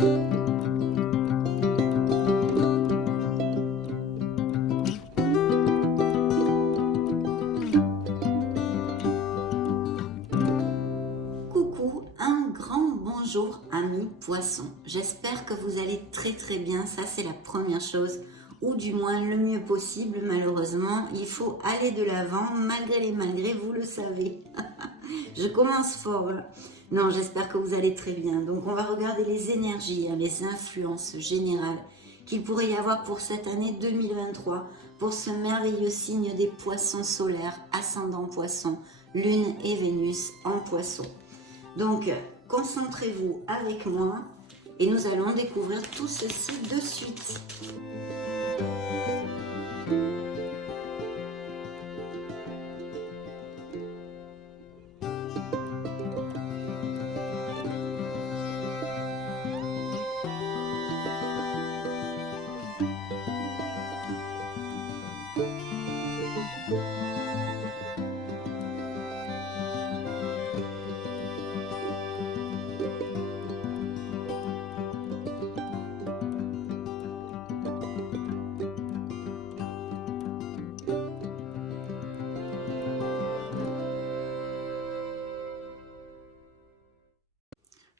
Coucou, un grand bonjour amis poissons. J'espère que vous allez très bien, ça c'est la première chose, ou du moins le mieux possible. Malheureusement, il faut aller de l'avant malgré les malgrés, vous le savez. Je commence fort là. Non, j'espère que vous allez très bien. Donc on va regarder les énergies, les influences générales qu'il pourrait y avoir pour cette année 2023, pour ce merveilleux signe des poissons solaires, ascendant poisson, lune et Vénus en poisson. Donc, concentrez-vous avec moi et nous allons découvrir tout ceci de suite.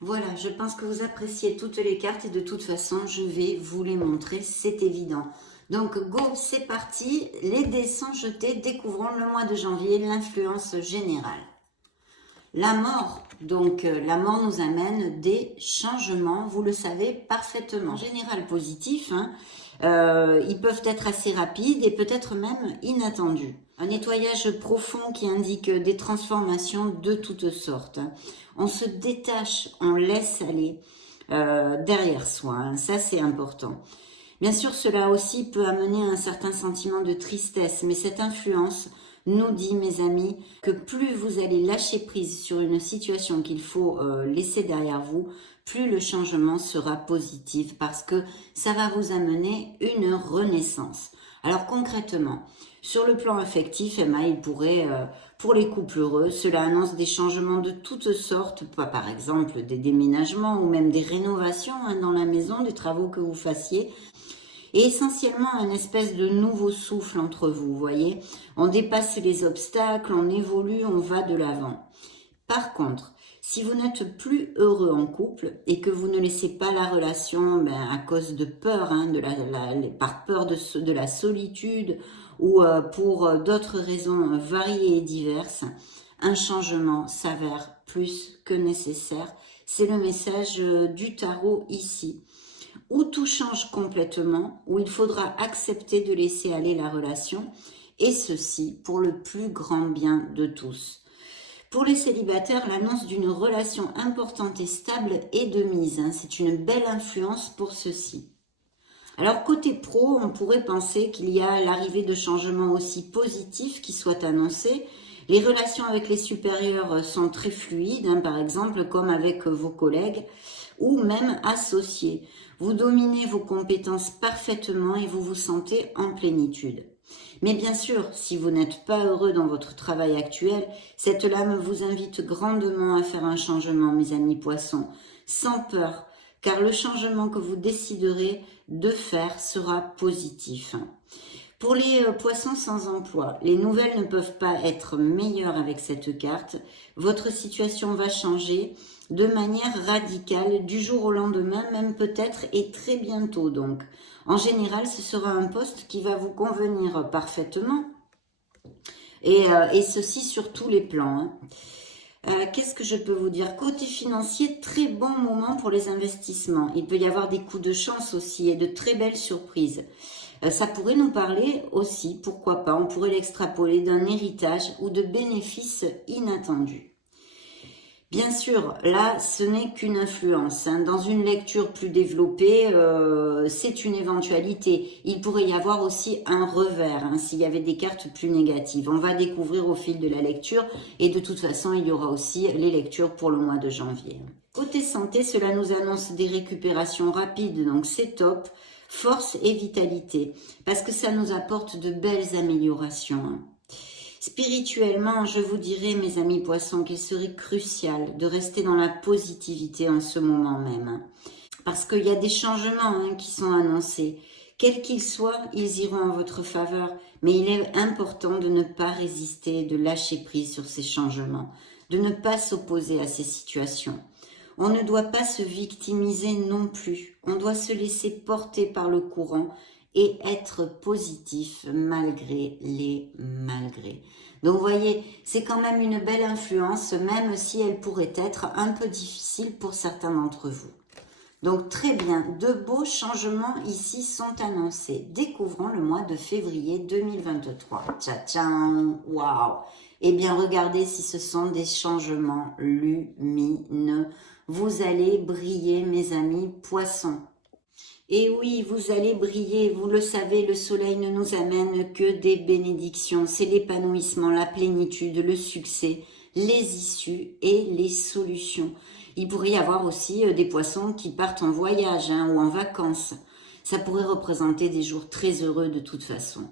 Voilà, je pense que vous appréciez toutes les cartes et de toute façon, je vais vous les montrer, c'est évident. Donc, go, c'est parti. Les dés sont jetés. Découvrons le mois de janvier, l'influence générale. La mort, donc la mort nous amène des changements, vous le savez parfaitement. En général positif, ils peuvent être assez rapides et peut-être même inattendus. Un nettoyage profond qui indique des transformations de toutes sortes. On se détache, on laisse aller derrière soi, ça c'est important. Bien sûr, cela aussi peut amener un certain sentiment de tristesse, mais cette influence nous dit, mes amis, que plus vous allez lâcher prise sur une situation qu'il faut laisser derrière vous, plus le changement sera positif parce que ça va vous amener une renaissance. Alors concrètement, sur le plan affectif, il pourrait, pour les couples heureux, cela annonce des changements de toutes sortes, par exemple des déménagements ou même des rénovations dans la maison, des travaux que vous fassiez. Et essentiellement un espèce de nouveau souffle entre vous, voyez. On dépasse les obstacles, on évolue, on va de l'avant. Par contre, si vous n'êtes plus heureux en couple et que vous ne laissez pas la relation à cause de peur, par peur de la solitude ou pour d'autres raisons variées et diverses, un changement s'avère plus que nécessaire. C'est le message du tarot ici. Où tout change complètement, où il faudra accepter de laisser aller la relation, et ceci pour le plus grand bien de tous. Pour les célibataires, l'annonce d'une relation importante et stable est de mise. C'est une belle influence pour ceux-ci. Alors côté pro, on pourrait penser qu'il y a l'arrivée de changements aussi positifs qui soient annoncés. Les relations avec les supérieurs sont très fluides, par exemple comme avec vos collègues ou même associés. Vous dominez vos compétences parfaitement et vous vous sentez en plénitude. Mais bien sûr, si vous n'êtes pas heureux dans votre travail actuel, cette lame vous invite grandement à faire un changement, mes amis poissons, sans peur, car le changement que vous déciderez de faire sera positif. Pour les poissons sans emploi, les nouvelles ne peuvent pas être meilleures avec cette carte. Votre situation va changer de manière radicale du jour au lendemain, même peut-être et très bientôt donc. En général, ce sera un poste qui va vous convenir parfaitement et ceci sur tous les plans. Qu'est-ce que je peux vous dire? Côté financier, très bon moment pour les investissements. Il peut y avoir des coups de chance aussi et de très belles surprises. Ça pourrait nous parler aussi, pourquoi pas, on pourrait l'extrapoler d'un héritage ou de bénéfices inattendus. Bien sûr, là, ce n'est qu'une influence. Dans une lecture plus développée, c'est une éventualité. Il pourrait y avoir aussi un revers, s'il y avait des cartes plus négatives. On va découvrir au fil de la lecture et de toute façon, il y aura aussi les lectures pour le mois de janvier. Côté santé, cela nous annonce des récupérations rapides, donc c'est top. Force et vitalité, parce que ça nous apporte de belles améliorations. Spirituellement, je vous dirais, mes amis poissons, qu'il serait crucial de rester dans la positivité en ce moment même. parce qu'il y a des changements qui sont annoncés. Quels qu'ils soient, ils iront en votre faveur, mais il est important de ne pas résister, de lâcher prise sur ces changements, de ne pas s'opposer à ces situations. On ne doit pas se victimiser non plus, on doit se laisser porter par le courant et être positif malgré les malgrés. Donc vous voyez, c'est quand même une belle influence, même si elle pourrait être un peu difficile pour certains d'entre vous. Donc très bien, de beaux changements ici sont annoncés. Découvrons le mois de février 2023. Tcha-tcha, waouh! Eh bien regardez si ce sont des changements lumineux. Vous allez briller mes amis poissons. Et oui, vous allez briller, vous le savez, le soleil ne nous amène que des bénédictions. C'est l'épanouissement, la plénitude, le succès, les issues et les solutions. Il pourrait y avoir aussi des poissons qui partent en voyage ou en vacances. Ça pourrait représenter des jours très heureux de toute façon.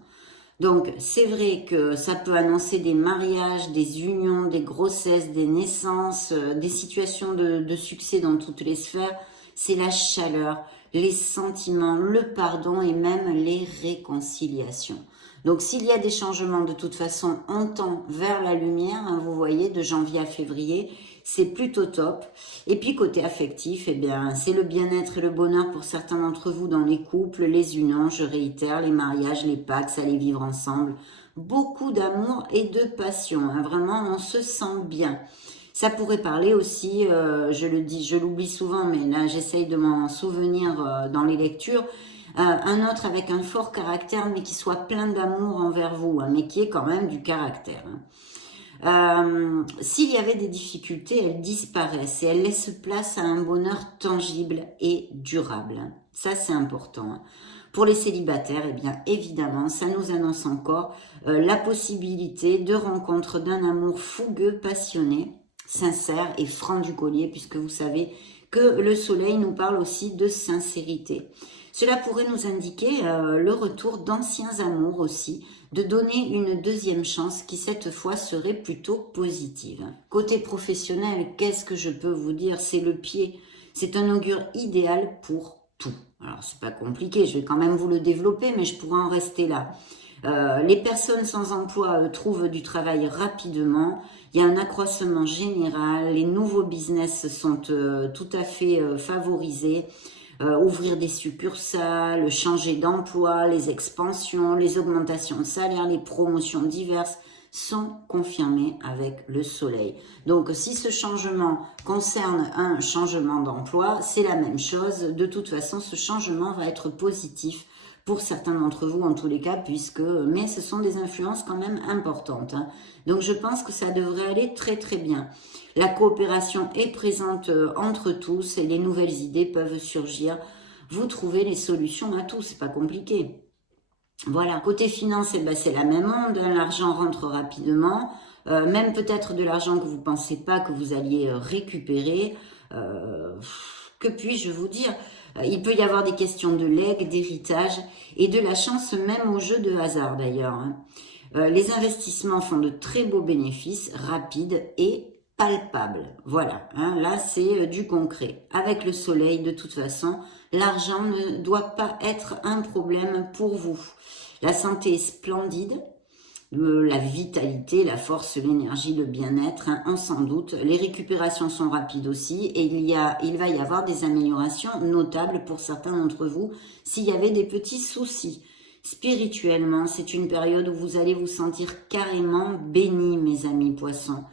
Donc, c'est vrai que ça peut annoncer des mariages, des unions, des grossesses, des naissances, des situations de succès dans toutes les sphères. C'est la chaleur, les sentiments, le pardon et même les réconciliations. Donc, s'il y a des changements, de toute façon, on tend vers la lumière, vous voyez, de janvier à février, c'est plutôt top. Et puis, côté affectif, eh bien, c'est le bien-être et le bonheur pour certains d'entre vous dans les couples, les unions, je réitère, les mariages, les pactes, aller vivre ensemble. Beaucoup d'amour et de passion, vraiment, on se sent bien. Ça pourrait parler aussi, je l'oublie souvent, mais là, j'essaye de m'en souvenir dans les lectures, un autre avec un fort caractère, mais qui soit plein d'amour envers vous, mais qui ait quand même du caractère. S'il y avait des difficultés, elles disparaissent et elles laissent place à un bonheur tangible et durable. Ça, c'est important. Pour les célibataires, eh bien, évidemment, ça nous annonce encore la possibilité de rencontre d'un amour fougueux, passionné, sincère et franc du collier, puisque vous savez que le soleil nous parle aussi de sincérité. Cela pourrait nous indiquer le retour d'anciens amours aussi, de donner une deuxième chance qui cette fois serait plutôt positive. Côté professionnel, qu'est-ce que je peux vous dire? C'est le pied. C'est un augure idéal pour tout. Alors c'est pas compliqué, je vais quand même vous le développer, mais je pourrais en rester là. Les personnes sans emploi trouvent du travail rapidement. Il y a un accroissement général. Les nouveaux business sont tout à fait favorisés. Ouvrir des succursales, changer d'emploi, les expansions, les augmentations de salaire, les promotions diverses sont confirmées avec le soleil. Donc, si ce changement concerne un changement d'emploi, c'est la même chose. De toute façon, ce changement va être positif pour certains d'entre vous en tous les cas, mais ce sont des influences quand même importantes. Donc je pense que ça devrait aller très très bien. La coopération est présente entre tous et les nouvelles idées peuvent surgir. Vous trouvez les solutions à tout, c'est pas compliqué. Voilà, côté finance, c'est la même onde, l'argent rentre rapidement, même peut-être de l'argent que vous ne pensez pas que vous alliez récupérer. Que puis-je vous dire? Il peut y avoir des questions de legs, d'héritage et de la chance même au jeu de hasard d'ailleurs. Les investissements font de très beaux bénéfices, rapides et palpables. Voilà, là c'est du concret. Avec le soleil, de toute façon, l'argent ne doit pas être un problème pour vous. La santé est splendide. La vitalité, la force, l'énergie, le bien-être, on s'en doute. Les récupérations sont rapides aussi et il va y avoir des améliorations notables pour certains d'entre vous s'il y avait des petits soucis. Spirituellement, c'est une période où vous allez vous sentir carrément bénis, mes amis poissons.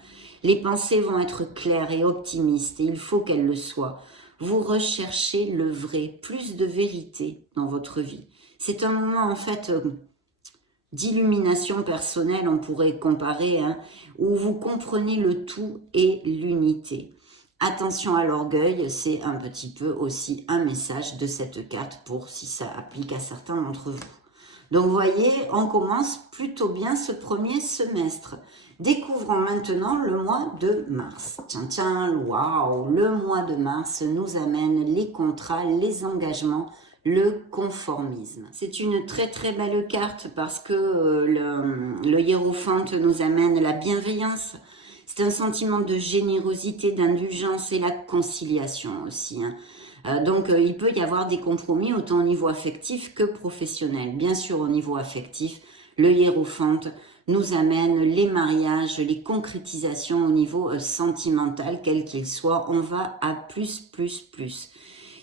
Les pensées vont être claires et optimistes et il faut qu'elles le soient. Vous recherchez le vrai, plus de vérité dans votre vie. C'est un moment en fait d'illumination personnelle, on pourrait comparer, où vous comprenez le tout et l'unité. Attention à l'orgueil, c'est un petit peu aussi un message de cette carte pour si ça applique à certains d'entre vous. Donc vous voyez, on commence plutôt bien ce premier semestre. Découvrons maintenant le mois de mars. Tiens, tiens, waouh, le mois de mars nous amène les contrats, les engagements, le conformisme. C'est une très très belle carte parce que le hiérophante nous amène la bienveillance. C'est un sentiment de générosité, d'indulgence et la conciliation aussi. Donc, il peut y avoir des compromis autant au niveau affectif que professionnel. Bien sûr, au niveau affectif, le hiérophante nous amène les mariages, les concrétisations au niveau sentimental, quel qu'il soit. On va à plus, plus, plus.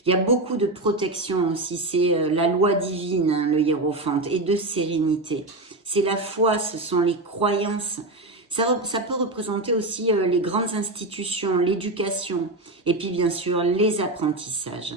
Il y a beaucoup de protection aussi, c'est la loi divine, hein, le hiérophante, et de sérénité. C'est la foi, ce sont les croyances. Ça peut représenter aussi les grandes institutions, l'éducation, et puis bien sûr les apprentissages.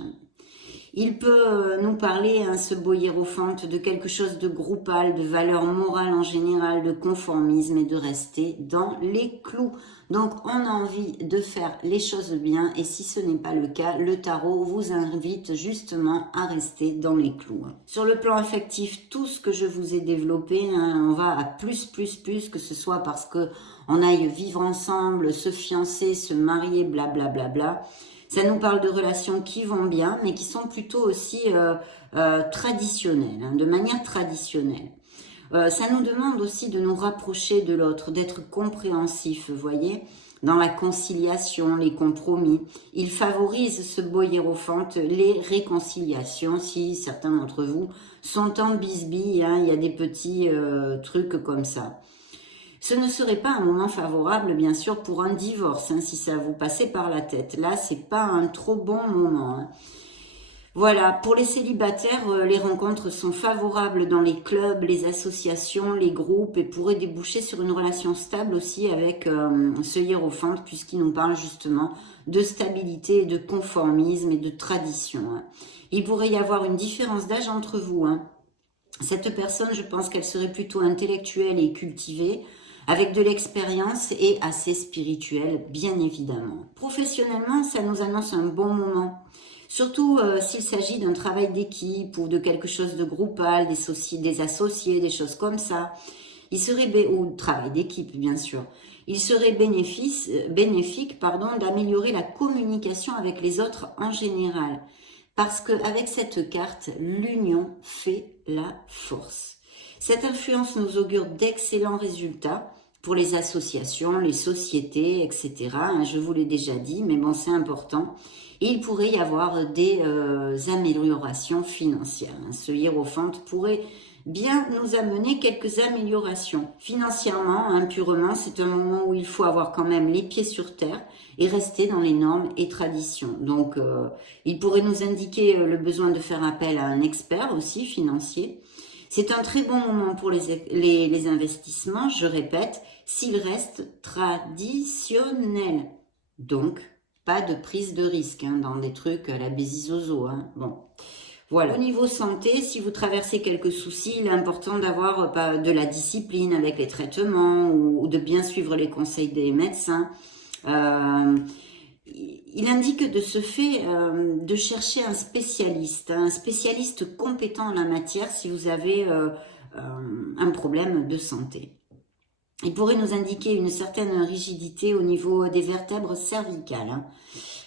Il peut nous parler, hein, ce beau hiérophante, de quelque chose de groupal, de valeur morale en général, de conformisme et de rester dans les clous. Donc on a envie de faire les choses bien et si ce n'est pas le cas, le tarot vous invite justement à rester dans les clous. Sur le plan affectif, tout ce que je vous ai développé, hein, on va à plus, que ce soit parce que on aille vivre ensemble, se fiancer, se marier, blablabla. Bla, bla, bla. Ça nous parle de relations qui vont bien, mais qui sont plutôt aussi traditionnelles, hein, de manière traditionnelle. Ça nous demande aussi de nous rapprocher de l'autre, d'être compréhensif, vous voyez, dans la conciliation, les compromis. Il favorise, ce beau hiérophante, les réconciliations, si certains d'entre vous sont en bisbille, hein, il y a des petits trucs comme ça. Ce ne serait pas un moment favorable, bien sûr, pour un divorce, hein, si ça vous passait par la tête. Là, c'est pas un trop bon moment. Hein. Voilà, pour les célibataires, les rencontres sont favorables dans les clubs, les associations, les groupes et pourraient déboucher sur une relation stable aussi avec ce hiérophante puisqu'il nous parle justement de stabilité et de conformisme et de tradition. Hein. Il pourrait y avoir une différence d'âge entre vous. Hein. Cette personne, je pense qu'elle serait plutôt intellectuelle et cultivée, avec de l'expérience et assez spirituelle, bien évidemment. Professionnellement, ça nous annonce un bon moment. Surtout s'il s'agit d'un travail d'équipe ou de quelque chose de groupal, des associés, des choses comme ça. Ou travail d'équipe, bien sûr. Il serait bénéfique d'améliorer la communication avec les autres en général. Parce qu'avec cette carte, l'union fait la force. Cette influence nous augure d'excellents résultats pour les associations, les sociétés, etc. Je vous l'ai déjà dit, mais bon, c'est important. Et il pourrait y avoir des améliorations financières. Ce hiérophante pourrait bien nous amener quelques améliorations. Financièrement, hein, purement, c'est un moment où il faut avoir quand même les pieds sur terre et rester dans les normes et traditions. Donc, il pourrait nous indiquer le besoin de faire appel à un expert aussi financier. C'est un très bon moment pour les investissements, je répète, s'ils restent traditionnels. Donc, pas de prise de risque hein, dans des trucs à la bézizozo. Hein. Bon, voilà. Au niveau santé, si vous traversez quelques soucis, il est important d'avoir de la discipline avec les traitements ou de bien suivre les conseils des médecins. Il indique de ce fait de chercher un spécialiste compétent en la matière si vous avez un problème de santé. Il pourrait nous indiquer une certaine rigidité au niveau des vertèbres cervicales, hein,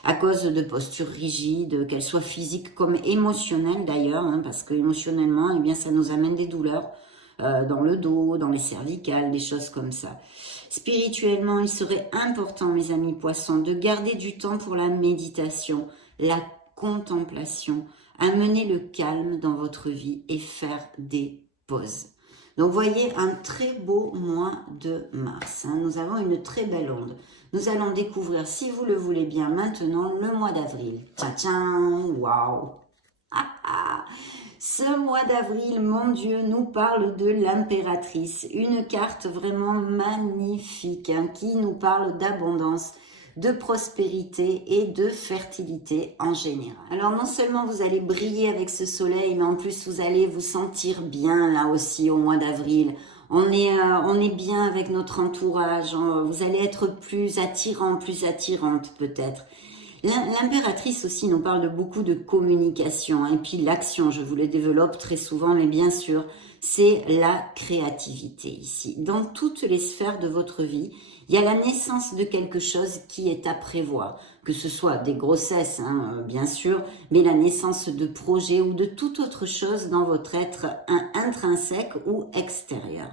à cause de postures rigides, qu'elles soient physiques comme émotionnelles d'ailleurs, hein, parce que émotionnellement, eh bien, ça nous amène des douleurs dans le dos, dans les cervicales, des choses comme ça. Spirituellement, il serait important, mes amis poissons, de garder du temps pour la méditation, la contemplation, amener le calme dans votre vie et faire des pauses. Donc, voyez, un très beau mois de mars. Hein. Nous avons une très belle onde. Nous allons découvrir, si vous le voulez bien, maintenant, le mois d'avril. Tcha-tcha, waouh. Ce mois d'avril, mon Dieu, nous parle de l'impératrice. Une carte vraiment magnifique hein, qui nous parle d'abondance, de prospérité et de fertilité en général. Alors non seulement vous allez briller avec ce soleil, mais en plus vous allez vous sentir bien là aussi au mois d'avril. On est bien avec notre entourage, vous allez être plus attirant, plus attirante peut-être. L'impératrice aussi nous parle de beaucoup de communication hein, et puis l'action, je vous le développe très souvent, mais bien sûr, c'est la créativité ici. Dans toutes les sphères de votre vie, il y a la naissance de quelque chose qui est à prévoir, que ce soit des grossesses, hein, bien sûr, mais la naissance de projets ou de toute autre chose dans votre être intrinsèque ou extérieur.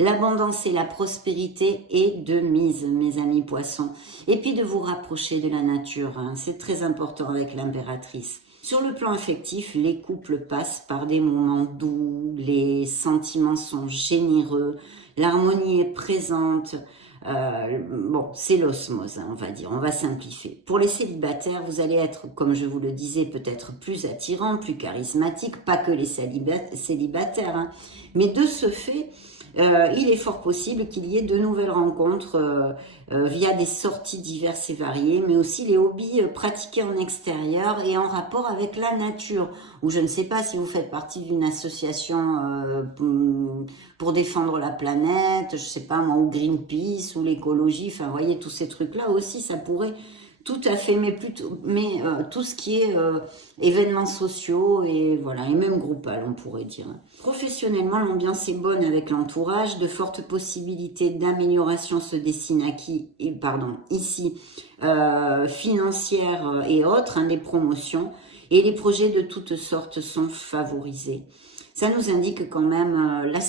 L'abondance et la prospérité est de mise, mes amis poissons. Et puis de vous rapprocher de la nature, hein, c'est très important avec l'impératrice. Sur le plan affectif, les couples passent par des moments doux, les sentiments sont généreux, l'harmonie est présente. Bon, c'est l'osmose, hein, on va dire, on va simplifier. Pour les célibataires, vous allez être, comme je vous le disais, peut-être plus attirant, plus charismatique, pas que les célibataires, hein, mais de ce fait, il est fort possible qu'il y ait de nouvelles rencontres via des sorties diverses et variées, mais aussi les hobbies pratiqués en extérieur et en rapport avec la nature. Ou je ne sais pas si vous faites partie d'une association pour défendre la planète, je sais pas moi, ou Greenpeace, ou l'écologie, enfin, vous voyez, tous ces trucs-là aussi, ça pourrait tout à fait, mais tout ce qui est événements sociaux et voilà, et même groupal, on pourrait dire. Professionnellement, l'ambiance est bonne avec l'entourage, de fortes possibilités d'amélioration se dessinent ici, financières et autres, hein, des promotions, et les projets de toutes sortes sont favorisés. Ça nous indique quand même la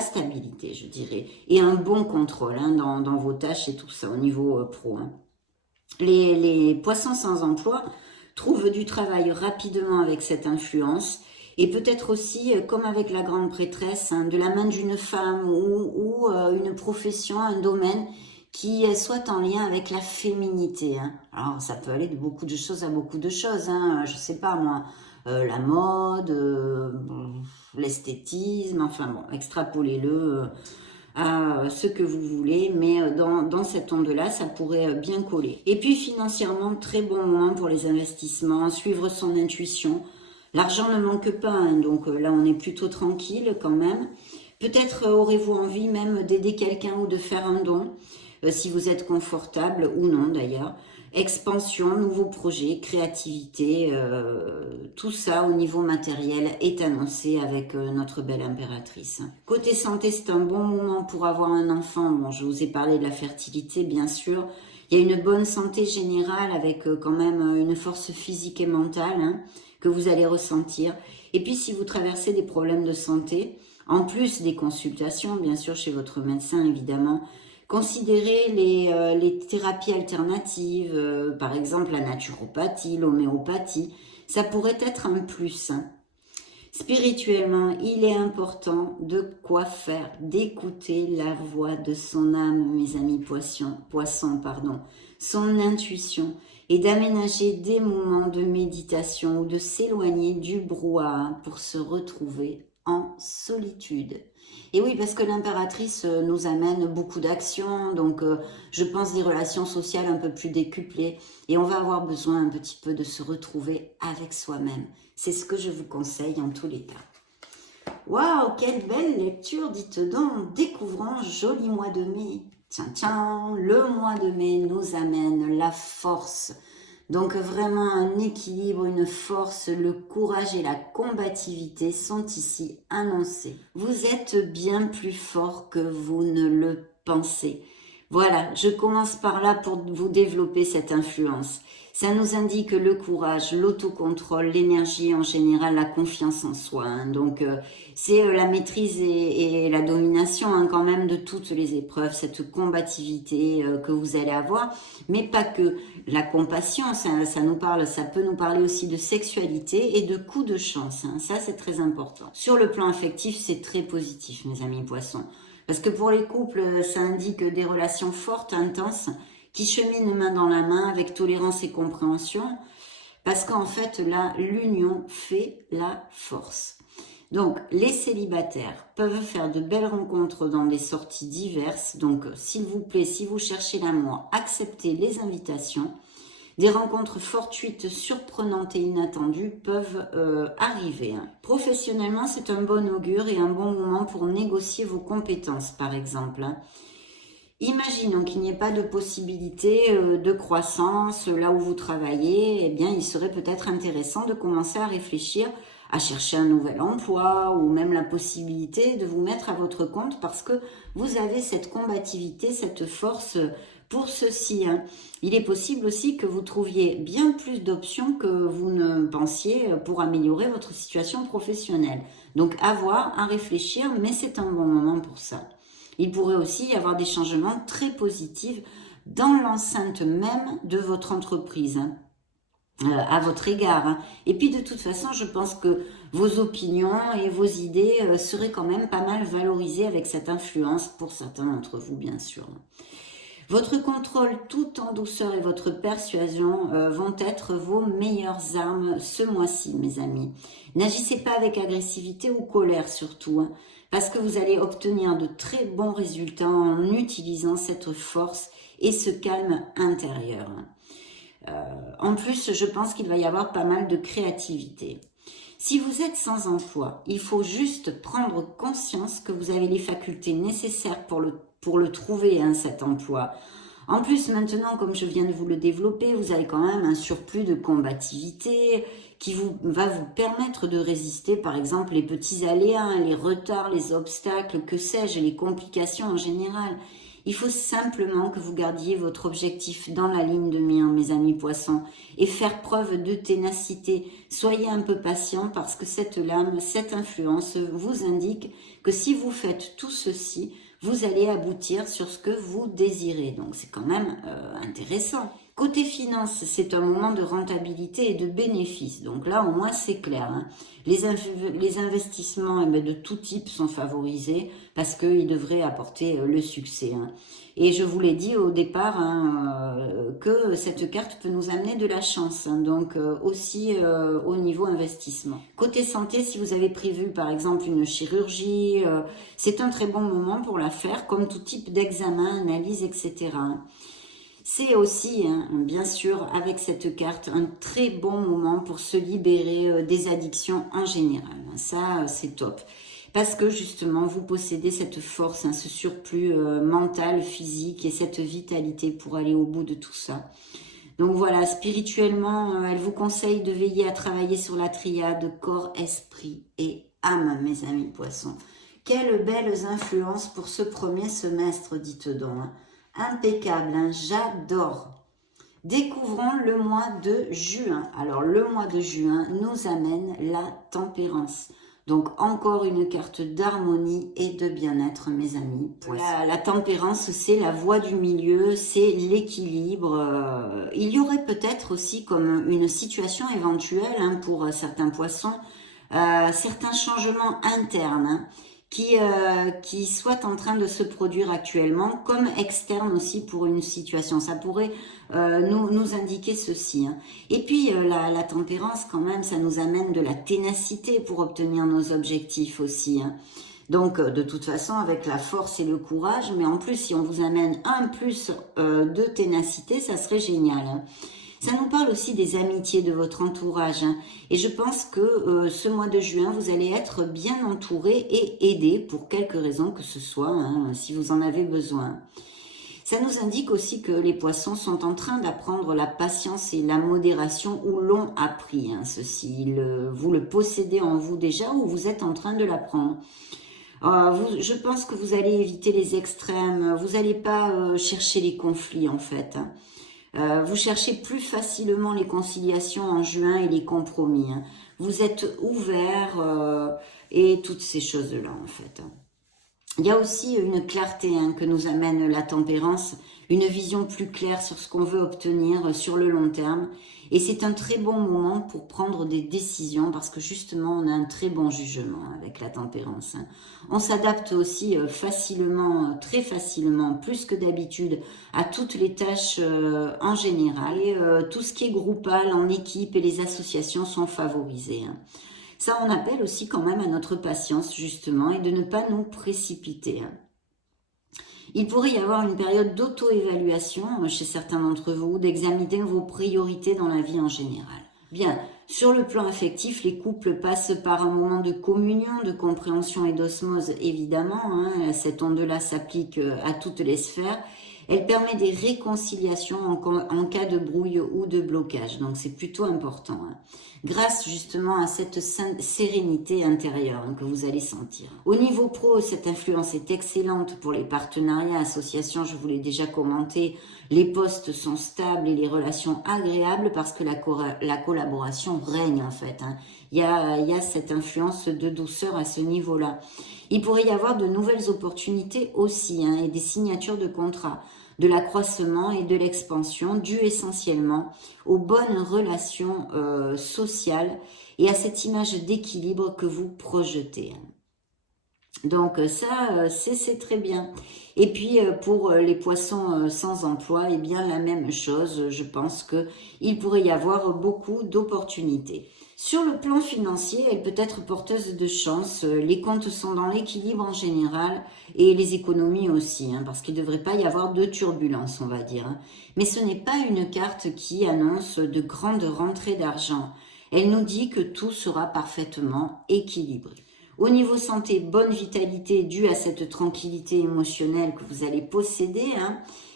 stabilité, je dirais, et un bon contrôle hein, dans vos tâches et tout ça au niveau pro. Hein. Les poissons sans emploi trouvent du travail rapidement avec cette influence et peut-être aussi, comme avec la grande prêtresse, hein, de la main d'une femme ou une profession, un domaine qui soit en lien avec la féminité. Hein. Alors ça peut aller de beaucoup de choses à beaucoup de choses, hein, je sais pas moi, la mode, l'esthétisme, enfin bon, extrapolez-le à ce que vous voulez, mais dans cette onde-là, ça pourrait bien coller. Et puis financièrement, très bon moment pour les investissements, suivre son intuition. L'argent ne manque pas, hein, donc là on est plutôt tranquille quand même. Peut-être aurez-vous envie même d'aider quelqu'un ou de faire un don, si vous êtes confortable ou non d'ailleurs. Expansion, nouveaux projets, créativité, tout ça au niveau matériel est annoncé avec notre belle impératrice. Côté santé, c'est un bon moment pour avoir un enfant. Bon, je vous ai parlé de la fertilité, bien sûr. Il y a une bonne santé générale avec quand même une force physique et mentale hein, que vous allez ressentir. Et puis, si vous traversez des problèmes de santé, en plus des consultations, bien sûr, chez votre médecin, évidemment, considérez les thérapies alternatives, par exemple la naturopathie, l'homéopathie, ça pourrait être un plus. Hein. Spirituellement, il est important de quoi faire, d'écouter la voix de son âme, mes amis poissons, son intuition, et d'aménager des moments de méditation ou de s'éloigner du brouhaha pour se retrouver en solitude. Et oui, parce que l'impératrice nous amène beaucoup d'actions, donc je pense des relations sociales un peu plus décuplées, et on va avoir besoin un petit peu de se retrouver avec soi-même. C'est ce que je vous conseille en tous les cas. Waouh, quelle belle lecture, dites donc, découvrons joli mois de mai. Tiens, tiens, le mois de mai nous amène la force. Donc vraiment un équilibre, une force, le courage et la combativité sont ici annoncés. Vous êtes bien plus fort que vous ne le pensez. Voilà, je commence par là pour vous développer cette influence. Ça nous indique le courage, l'autocontrôle, l'énergie en général, la confiance en soi. Hein. Donc, c'est la maîtrise et la domination hein, quand même de toutes les épreuves, cette combativité que vous allez avoir. Mais pas que. La compassion, ça peut nous parler aussi de sexualité et de coups de chance. Hein. Ça, c'est très important. Sur le plan affectif, c'est très positif, mes amis poissons. Parce que pour les couples, ça indique des relations fortes, intenses, qui cheminent main dans la main avec tolérance et compréhension, parce qu'en fait, là, l'union fait la force. Donc, les célibataires peuvent faire de belles rencontres dans des sorties diverses. Donc, s'il vous plaît, si vous cherchez l'amour, acceptez les invitations. Des rencontres fortuites, surprenantes et inattendues peuvent arriver. Hein. Professionnellement, c'est un bon augure et un bon moment pour négocier vos compétences, par exemple. Hein. Imaginons qu'il n'y ait pas de possibilité de croissance là où vous travaillez, eh bien, il serait peut-être intéressant de commencer à réfléchir à chercher un nouvel emploi ou même la possibilité de vous mettre à votre compte parce que vous avez cette combativité, cette force pour ceci. Hein. Il est possible aussi que vous trouviez bien plus d'options que vous ne pensiez pour améliorer votre situation professionnelle. Donc, à voir, à réfléchir, mais c'est un bon moment pour ça. Il pourrait aussi y avoir des changements très positifs dans l'enceinte même de votre entreprise. Hein. à votre égard. Hein. Et puis de toute façon, je pense que vos opinions et vos idées seraient quand même pas mal valorisées avec cette influence, pour certains d'entre vous bien sûr. Votre contrôle tout en douceur et votre persuasion vont être vos meilleures armes ce mois-ci, mes amis. N'agissez pas avec agressivité ou colère surtout, hein, parce que vous allez obtenir de très bons résultats en utilisant cette force et ce calme intérieur. En plus, je pense qu'il va y avoir pas mal de créativité. Si vous êtes sans emploi, il faut juste prendre conscience que vous avez les facultés nécessaires pour le trouver, hein, cet emploi. En plus, maintenant, comme je viens de vous le développer, vous avez quand même un surplus de combativité qui va vous permettre de résister, par exemple, les petits aléas, les retards, les obstacles, que sais-je, les complications en général. Il faut simplement que vous gardiez votre objectif dans la ligne de mire, mes amis poissons, et faire preuve de ténacité. Soyez un peu patient parce que cette lame, cette influence vous indique que si vous faites tout ceci, vous allez aboutir sur ce que vous désirez. Donc c'est quand même intéressant. Côté finance, c'est un moment de rentabilité et de bénéfice. Donc là, au moins, c'est clair. Hein. Les investissements de tout type sont favorisés parce qu'ils devraient apporter le succès. Hein. Et je vous l'ai dit au départ, hein, que cette carte peut nous amener de la chance. Hein, donc aussi au niveau investissement. Côté santé, si vous avez prévu par exemple une chirurgie, c'est un très bon moment pour la faire, comme tout type d'examen, analyse, etc. C'est aussi, hein, bien sûr, avec cette carte, un très bon moment pour se libérer des addictions en général. Ça, c'est top. Parce que justement, vous possédez cette force, hein, ce surplus mental, physique et cette vitalité pour aller au bout de tout ça. Donc voilà, spirituellement, elle vous conseille de veiller à travailler sur la triade corps, esprit et âme, mes amis poissons. Quelles belles influences pour ce premier semestre, dites donc. Hein. Impeccable, hein, j'adore. Découvrons le mois de juin. Alors, le mois de juin nous amène la tempérance. Donc, encore une carte d'harmonie et de bien-être, mes amis. La tempérance, c'est la voie du milieu, c'est l'équilibre. Il y aurait peut-être aussi comme une situation éventuelle, hein, pour certains poissons, certains changements internes, hein, qui soit en train de se produire actuellement, comme externe aussi pour une situation. Ça pourrait nous indiquer ceci. Hein. Et puis la tempérance, quand même, ça nous amène de la ténacité pour obtenir nos objectifs aussi. Hein. Donc, de toute façon, avec la force et le courage, mais en plus, si on vous amène un plus de ténacité, ça serait génial. Hein. Ça nous parle aussi des amitiés de votre entourage. Hein. Et je pense que ce mois de juin, vous allez être bien entouré et aidé pour quelque raison que ce soit, hein, si vous en avez besoin. Ça nous indique aussi que les poissons sont en train d'apprendre la patience et la modération ou l'ont appris. Hein, ceci, vous le possédez en vous déjà ou vous êtes en train de l'apprendre. Je pense que vous allez éviter les extrêmes. Vous n'allez pas chercher les conflits en fait. Hein. Vous cherchez plus facilement les conciliations en juin et les compromis. Hein. Vous êtes ouvert et toutes ces choses-là en fait. Il y a aussi une clarté, hein, que nous amène la tempérance, une vision plus claire sur ce qu'on veut obtenir sur le long terme. Et c'est un très bon moment pour prendre des décisions parce que justement, on a un très bon jugement avec la tempérance. Hein. On s'adapte aussi facilement, très facilement, plus que d'habitude, à toutes les tâches en général. Et tout ce qui est groupal, en équipe et les associations sont favorisés. Hein. Ça, on appelle aussi quand même à notre patience, justement, et de ne pas nous précipiter. Hein. Il pourrait y avoir une période d'auto-évaluation chez certains d'entre vous, d'examiner vos priorités dans la vie en général. Bien, sur le plan affectif, les couples passent par un moment de communion, de compréhension et d'osmose, évidemment. Hein, cette onde-là s'applique à toutes les sphères. Elle permet des réconciliations en cas de brouille ou de blocage. Donc, c'est plutôt important. Hein. Grâce justement à cette sérénité intérieure, hein, que vous allez sentir. Au niveau pro, cette influence est excellente pour les partenariats, associations, je vous l'ai déjà commenté. Les postes sont stables et les relations agréables parce que la collaboration règne en fait. Hein. Il y a cette influence de douceur à ce niveau-là. Il pourrait y avoir de nouvelles opportunités aussi, hein, et des signatures de contrats. de l'accroissement et de l'expansion dû essentiellement aux bonnes relations sociales et à cette image d'équilibre que vous projetez. Donc ça, c'est très bien. Et puis pour les poissons sans emploi, eh bien la même chose, je pense qu'il pourrait y avoir beaucoup d'opportunités. Sur le plan financier, elle peut être porteuse de chance. Les comptes sont dans l'équilibre en général et les économies aussi, parce qu'il ne devrait pas y avoir de turbulences, on va dire. Mais ce n'est pas une carte qui annonce de grandes rentrées d'argent. Elle nous dit que tout sera parfaitement équilibré. Au niveau santé, bonne vitalité due à cette tranquillité émotionnelle que vous allez posséder.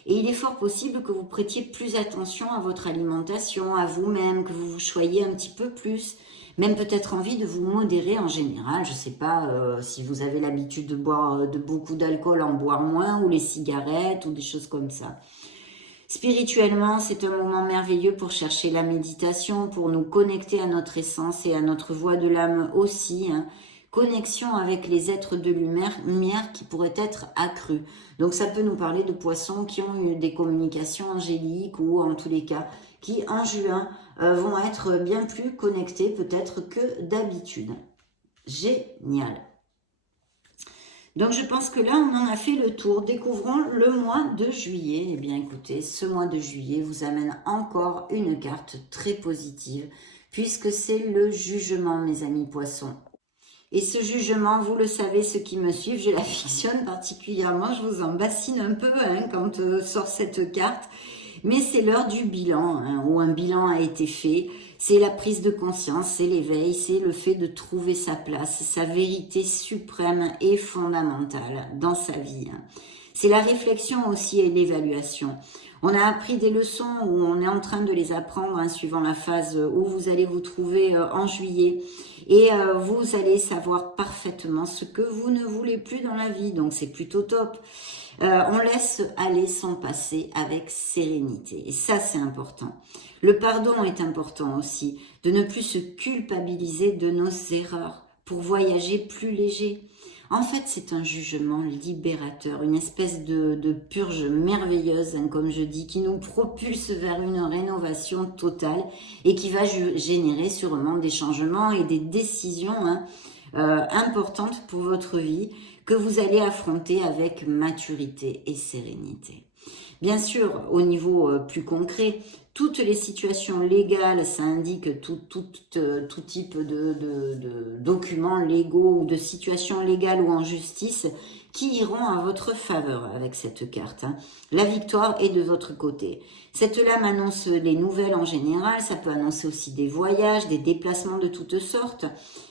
Et il est fort possible que vous prêtiez plus attention à votre alimentation, à vous-même, que vous vous choyiez un petit peu plus. Même peut-être envie de vous modérer en général. Je ne sais pas si vous avez l'habitude de boire de beaucoup d'alcool, en boire moins, ou les cigarettes, ou des choses comme ça. Spirituellement, c'est un moment merveilleux pour chercher la méditation, pour nous connecter à notre essence et à notre voix de l'âme aussi. Connexion avec les êtres de lumière qui pourraient être accrus. Donc ça peut nous parler de poissons qui ont eu des communications angéliques ou en tous les cas qui en juin vont être bien plus connectés peut-être que d'habitude. Génial. Donc je pense que là on en a fait le tour. Découvrons le mois de juillet. Eh bien écoutez, ce mois de juillet vous amène encore une carte très positive puisque c'est le jugement, mes amis poissons. Et ce jugement, vous le savez, ceux qui me suivent, je l'affectionne particulièrement. Je vous en bassine un peu quand sort cette carte. Mais c'est l'heure du bilan, où un bilan a été fait. C'est la prise de conscience, c'est l'éveil, c'est le fait de trouver sa place, sa vérité suprême et fondamentale dans sa vie. C'est la réflexion aussi et l'évaluation. On a appris des leçons où on est en train de les apprendre suivant la phase où vous allez vous trouver en juillet. Et vous allez savoir parfaitement ce que vous ne voulez plus dans la vie. Donc c'est plutôt top. On laisse aller son passé avec sérénité. Et ça, c'est important. Le pardon est important aussi. De ne plus se culpabiliser de nos erreurs pour voyager plus léger. En fait, c'est un jugement libérateur, une espèce de purge merveilleuse, comme je dis, qui nous propulse vers une rénovation totale et qui va générer sûrement des changements et des décisions importantes pour votre vie que vous allez affronter avec maturité et sérénité. Bien sûr, au niveau plus concret, toutes les situations légales, ça indique tout type de documents légaux ou de situations légales ou en justice qui iront à votre faveur avec cette carte. La victoire est de votre côté. Cette lame annonce les nouvelles en général, ça peut annoncer aussi des voyages, des déplacements de toutes sortes.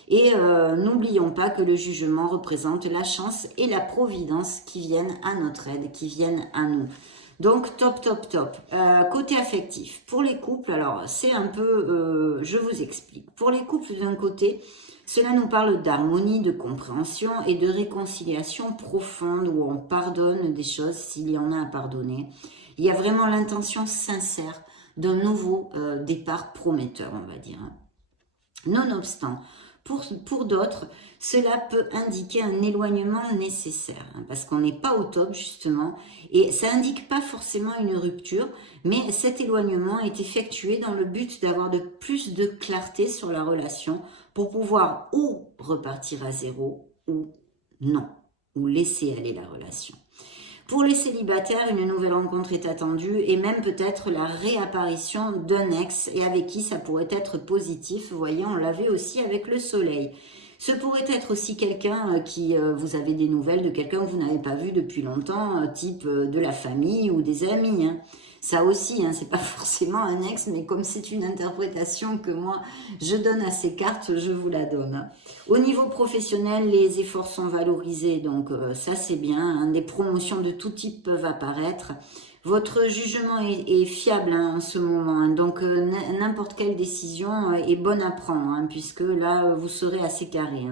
Et n'oublions pas que le jugement représente la chance et la providence qui viennent à notre aide, qui viennent à nous. Donc top, top, top. Côté affectif, pour les couples, alors c'est un peu, je vous explique. Pour les couples d'un côté, cela nous parle d'harmonie, de compréhension et de réconciliation profonde où on pardonne des choses s'il y en a à pardonner. Il y a vraiment l'intention sincère d'un nouveau départ prometteur, on va dire. Nonobstant, pour d'autres, cela peut indiquer un éloignement nécessaire, parce qu'on n'est pas au top justement, et ça indique pas forcément une rupture, mais cet éloignement est effectué dans le but d'avoir de plus de clarté sur la relation pour pouvoir ou repartir à zéro ou non, ou laisser aller la relation. Pour les célibataires, une nouvelle rencontre est attendue et même peut-être la réapparition d'un ex et avec qui ça pourrait être positif. Vous voyez, on l'avait aussi avec le soleil. Ce pourrait être aussi quelqu'un qui, vous avez des nouvelles de quelqu'un que vous n'avez pas vu depuis longtemps, type de la famille ou des amis. Ça aussi, c'est pas forcément un ex, mais comme c'est une interprétation que moi je donne à ces cartes, je vous la donne. Au niveau professionnel, les efforts sont valorisés, donc ça c'est bien. Des promotions de tout type peuvent apparaître. Votre jugement est fiable en ce moment, donc n'importe quelle décision est bonne à prendre, puisque là vous serez assez carré.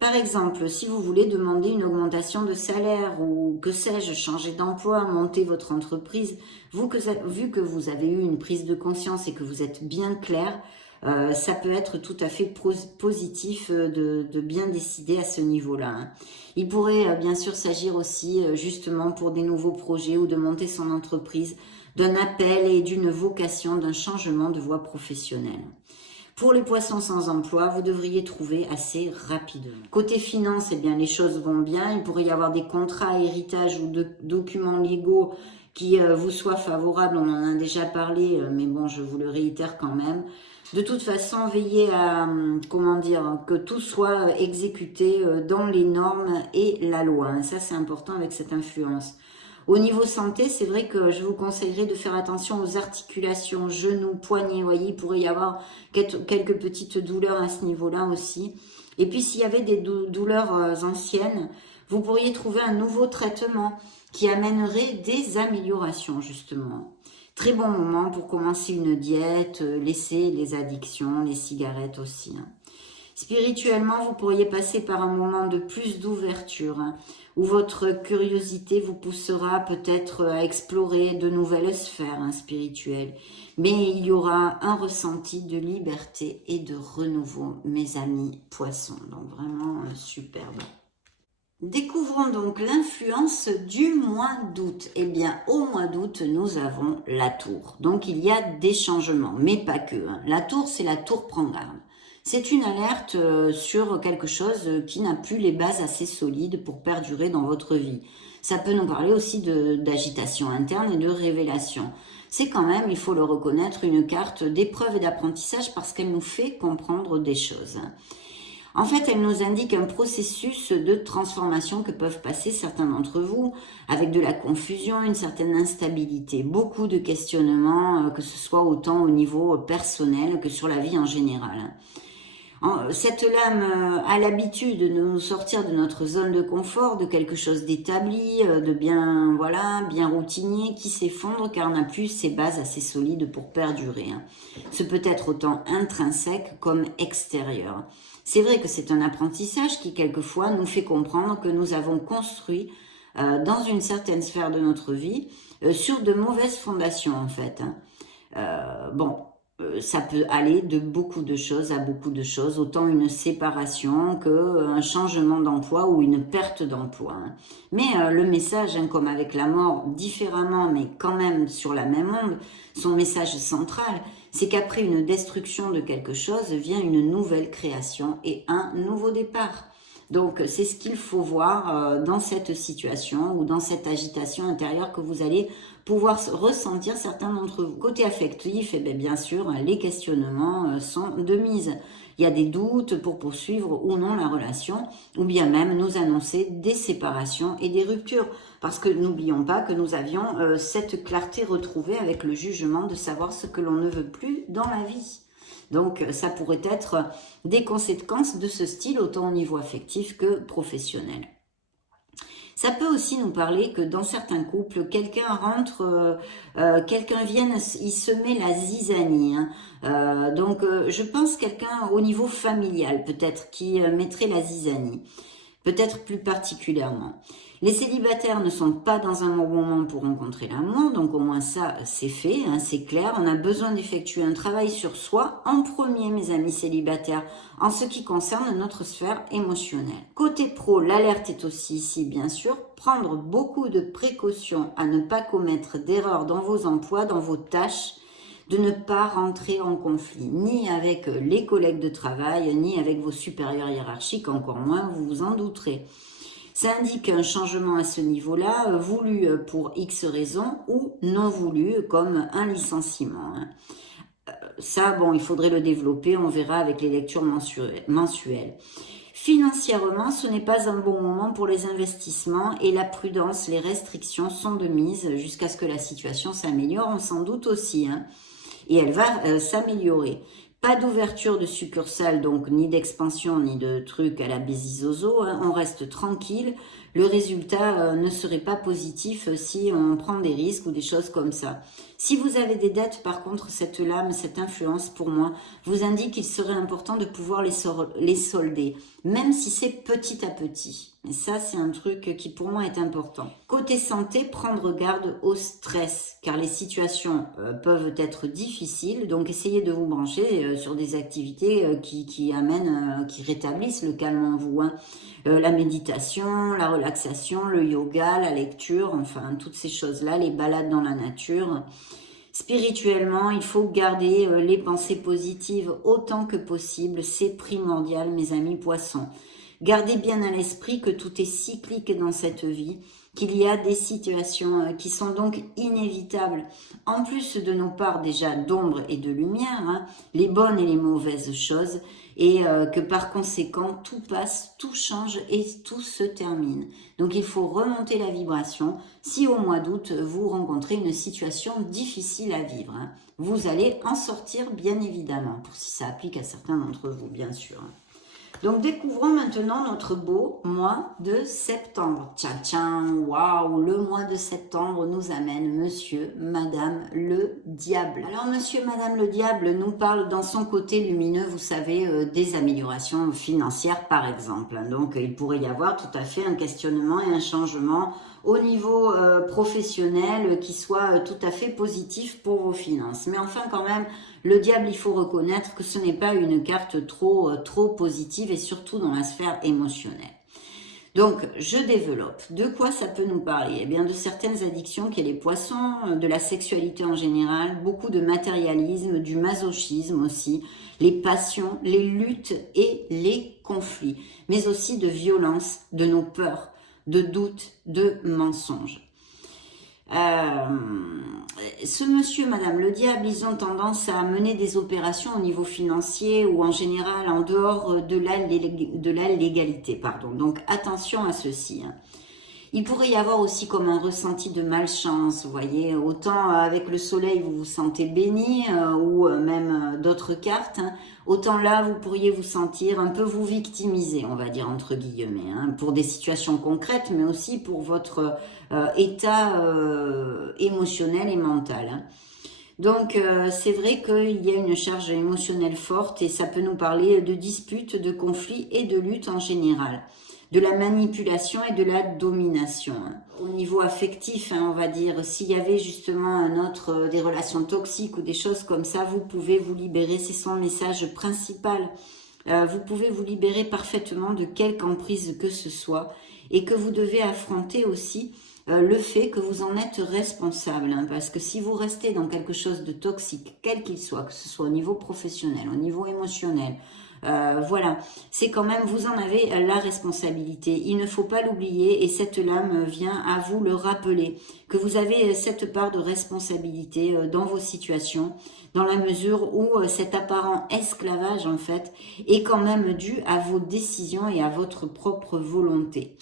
Par exemple, si vous voulez demander une augmentation de salaire ou que sais-je, changer d'emploi, monter votre entreprise, vu que vous avez eu une prise de conscience et que vous êtes bien clair, ça peut être tout à fait positif de bien décider à ce niveau-là. Hein. Il pourrait bien sûr s'agir aussi justement pour des nouveaux projets ou de monter son entreprise, d'un appel et d'une vocation, d'un changement de voie professionnelle. Pour les poissons sans emploi, vous devriez trouver assez rapidement. Côté finance, eh bien, les choses vont bien. Il pourrait y avoir des contrats, héritages ou de documents légaux qui vous soient favorables. On en a déjà parlé, mais bon, je vous le réitère quand même. De toute façon, veillez à, comment dire, que tout soit exécuté dans les normes et la loi. Ça, c'est important avec cette influence. Au niveau santé, c'est vrai que je vous conseillerais de faire attention aux articulations, genoux, poignets. Vous voyez, il pourrait y avoir quelques petites douleurs à ce niveau-là aussi. Et puis, s'il y avait des douleurs anciennes, vous pourriez trouver un nouveau traitement qui amènerait des améliorations, justement. Très bon moment pour commencer une diète, laisser les addictions, les cigarettes aussi. Hein. Spirituellement, vous pourriez passer par un moment de plus d'ouverture, hein, où votre curiosité vous poussera peut-être à explorer de nouvelles sphères spirituelles. Mais il y aura un ressenti de liberté et de renouveau, mes amis poissons. Donc vraiment superbe. Découvrons donc l'influence du mois d'août. Eh bien, au mois d'août, nous avons la tour. Donc, il y a des changements, mais pas que. Hein. La tour, c'est la tour prend garde. C'est une alerte sur quelque chose qui n'a plus les bases assez solides pour perdurer dans votre vie. Ça peut nous parler aussi d'agitation interne et de révélation. C'est quand même, il faut le reconnaître, une carte d'épreuve et d'apprentissage parce qu'elle nous fait comprendre des choses. En fait, elle nous indique un processus de transformation que peuvent passer certains d'entre vous avec de la confusion, une certaine instabilité, beaucoup de questionnements, que ce soit autant au niveau personnel que sur la vie en général. Cette lame a l'habitude de nous sortir de notre zone de confort, de quelque chose d'établi, de bien, voilà, bien routinier, qui s'effondre car on n'a plus ses bases assez solides pour perdurer. Hein. Ce peut être autant intrinsèque comme extérieur. C'est vrai que c'est un apprentissage qui, quelquefois, nous fait comprendre que nous avons construit dans une certaine sphère de notre vie sur de mauvaises fondations, en fait. Hein. Ça peut aller de beaucoup de choses à beaucoup de choses, autant une séparation qu'un changement d'emploi ou une perte d'emploi. Hein. Mais le message, hein, comme avec la mort, différemment, mais quand même sur la même onde, son message central, c'est qu'après une destruction de quelque chose vient une nouvelle création et un nouveau départ. Donc, c'est ce qu'il faut voir dans cette situation ou dans cette agitation intérieure que vous allez pouvoir ressentir certains d'entre vous. Côté affectif, bien sûr, les questionnements sont de mise. Il y a des doutes pour poursuivre ou non la relation, ou bien même nous annoncer des séparations et des ruptures. Parce que n'oublions pas que nous avions cette clarté retrouvée avec le jugement de savoir ce que l'on ne veut plus dans la vie. Donc, ça pourrait être des conséquences de ce style, autant au niveau affectif que professionnel. Ça peut aussi nous parler que dans certains couples, quelqu'un rentre, quelqu'un vient y semer la zizanie. Hein. Je pense quelqu'un au niveau familial, peut-être, qui mettrait la zizanie. Peut-être plus particulièrement. Les célibataires ne sont pas dans un bon moment pour rencontrer l'amour, donc au moins ça, c'est fait, hein, c'est clair. On a besoin d'effectuer un travail sur soi en premier, mes amis célibataires, en ce qui concerne notre sphère émotionnelle. Côté pro, l'alerte est aussi ici, bien sûr. Prendre beaucoup de précautions à ne pas commettre d'erreurs dans vos emplois, dans vos tâches, de ne pas rentrer en conflit, ni avec les collègues de travail, ni avec vos supérieurs hiérarchiques, encore moins, vous vous en douterez. Ça indique un changement à ce niveau-là, voulu pour X raisons ou non voulu, comme un licenciement. Hein. Ça, bon, il faudrait le développer, on verra avec les lectures mensuelles. Financièrement, ce n'est pas un bon moment pour les investissements et la prudence, les restrictions sont de mise jusqu'à ce que la situation s'améliore, on s'en doute aussi. Hein. Et elle va s'améliorer. Pas d'ouverture de succursale, donc ni d'expansion, ni de trucs à la Bézizozo. Hein. On reste tranquille. Le résultat ne serait pas positif si on prend des risques ou des choses comme ça. Si vous avez des dettes, par contre, cette lame, cette influence, pour moi, vous indique qu'il serait important de pouvoir les solder, même si c'est petit à petit. Et ça, c'est un truc qui, pour moi, est important. Côté santé, prendre garde au stress, car les situations peuvent être difficiles, donc essayez de vous brancher sur des activités qui amènent, qui rétablissent le calme en vous, hein. La méditation, la relaxation, le yoga, la lecture, enfin, toutes ces choses-là, les balades dans la nature. Spirituellement, il faut garder les pensées positives autant que possible. C'est primordial, mes amis poissons. Gardez bien à l'esprit que tout est cyclique dans cette vie, qu'il y a des situations qui sont donc inévitables. En plus de nos parts déjà d'ombre et de lumière, hein, les bonnes et les mauvaises choses, et que par conséquent, tout passe, tout change et tout se termine. Donc il faut remonter la vibration. Si au mois d'août, vous rencontrez une situation difficile à vivre, hein, vous allez en sortir bien évidemment, pour si ça applique à certains d'entre vous, bien sûr. Donc découvrons maintenant notre beau mois de septembre. Tiens, tiens, waouh, le mois de septembre nous amène monsieur, madame le diable. Alors monsieur, madame le diable nous parle dans son côté lumineux, vous savez, des améliorations financières par exemple. Donc il pourrait y avoir tout à fait un questionnement et un changement au niveau professionnel qui soit tout à fait positif pour vos finances. Mais enfin quand même, le diable, il faut reconnaître que ce n'est pas une carte trop positive et surtout dans la sphère émotionnelle. Donc, je développe. De quoi ça peut nous parler? Eh bien, de certaines addictions qu'est les poissons, de la sexualité en général, beaucoup de matérialisme, du masochisme aussi, les passions, les luttes et les conflits, mais aussi de violence, de nos peurs, de doutes, de mensonges. Ce monsieur, madame le diable, ils ont tendance à mener des opérations au niveau financier ou en général en dehors de la légalité. Donc attention à ceci, hein. Il pourrait y avoir aussi comme un ressenti de malchance, vous voyez, autant avec le soleil vous vous sentez béni ou même d'autres cartes, hein, autant là vous pourriez vous sentir un peu vous victimiser, on va dire entre guillemets, hein, pour des situations concrètes mais aussi pour votre état émotionnel et mental, hein. Donc c'est vrai qu'il y a une charge émotionnelle forte et ça peut nous parler de disputes, de conflits et de luttes en général, de la manipulation et de la domination. Au niveau affectif, hein, on va dire, s'il y avait justement des relations toxiques ou des choses comme ça, vous pouvez vous libérer, c'est son message principal. Vous pouvez vous libérer parfaitement de quelque emprise que ce soit et que vous devez affronter aussi le fait que vous en êtes responsable, hein, parce que si vous restez dans quelque chose de toxique, quel qu'il soit, que ce soit au niveau professionnel, au niveau émotionnel, voilà, c'est quand même, vous en avez la responsabilité. Il ne faut pas l'oublier et cette lame vient à vous le rappeler, que vous avez cette part de responsabilité dans vos situations, dans la mesure où cet apparent esclavage, en fait, est quand même dû à vos décisions et à votre propre volonté.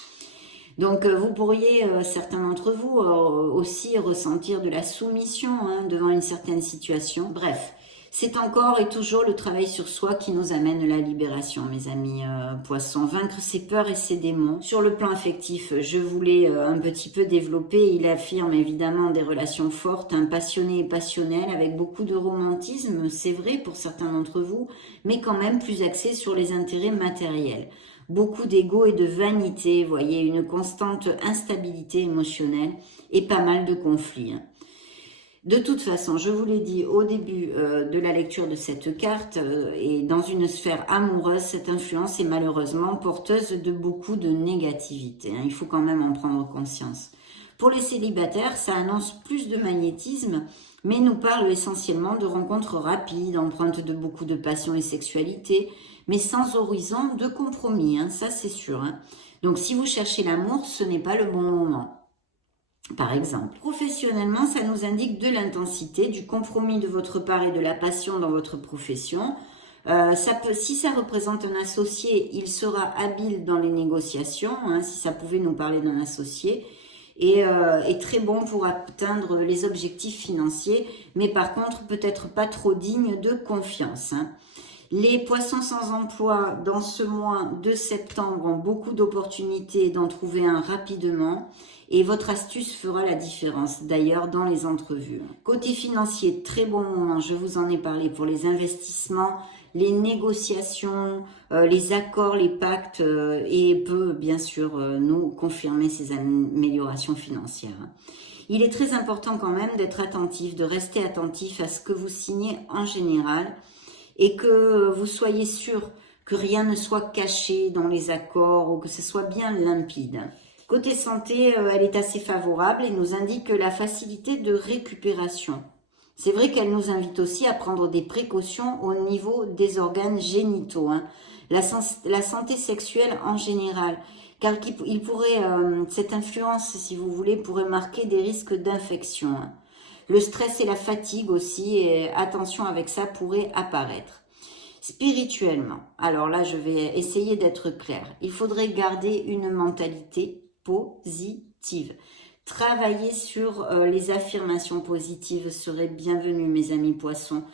Donc vous pourriez, certains d'entre vous, aussi ressentir de la soumission hein, devant une certaine situation. Bref, c'est encore et toujours le travail sur soi qui nous amène la libération, mes amis poissons. Vaincre ses peurs et ses démons. Sur le plan affectif, je voulais un petit peu développer. Il affirme évidemment des relations fortes, hein, passionnées et passionnelles, avec beaucoup de romantisme, c'est vrai pour certains d'entre vous, mais quand même plus axé sur les intérêts matériels. Beaucoup d'ego et de vanité, vous voyez, une constante instabilité émotionnelle et pas mal de conflits. De toute façon, je vous l'ai dit au début de la lecture de cette carte, et dans une sphère amoureuse, cette influence est malheureusement porteuse de beaucoup de négativité, hein, il faut quand même en prendre conscience. Pour les célibataires, ça annonce plus de magnétisme, mais nous parle essentiellement de rencontres rapides, empreintes de beaucoup de passion et sexualité, mais sans horizon de compromis, hein, ça c'est sûr, hein. Donc si vous cherchez l'amour, ce n'est pas le bon moment. Par exemple, professionnellement, ça nous indique de l'intensité, du compromis de votre part et de la passion dans votre profession. Si ça représente un associé, il sera habile dans les négociations, hein, si ça pouvait nous parler d'un associé, et très bon pour atteindre les objectifs financiers, mais par contre peut-être pas trop digne de confiance, hein. Les poissons sans emploi dans ce mois de septembre ont beaucoup d'opportunités d'en trouver un rapidement et votre astuce fera la différence d'ailleurs dans les entrevues. Côté financier, très bon moment, je vous en ai parlé pour les investissements, les négociations, les accords, les pactes et peut bien sûr nous confirmer ces améliorations financières. Il est très important quand même d'être attentif, de rester attentif à ce que vous signez en général et que vous soyez sûr que rien ne soit caché dans les accords ou que ce soit bien limpide. Côté santé, elle est assez favorable et nous indique la facilité de récupération. C'est vrai qu'elle nous invite aussi à prendre des précautions au niveau des organes génitaux, hein. La santé sexuelle en général, car cette influence, si vous voulez, pourrait marquer des risques d'infection, hein. Le stress et la fatigue aussi, et attention avec ça, pourraient apparaître. Spirituellement, alors là je vais essayer d'être claire, il faudrait garder une mentalité positive. Travailler sur les affirmations positives serait bienvenu, mes amis poissons.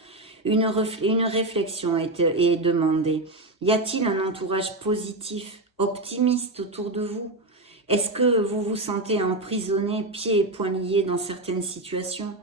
Une réflexion est demandée. Y a-t-il un entourage positif, optimiste autour de vous? Est-ce que vous vous sentez emprisonné, pieds et poings liés dans certaines situations?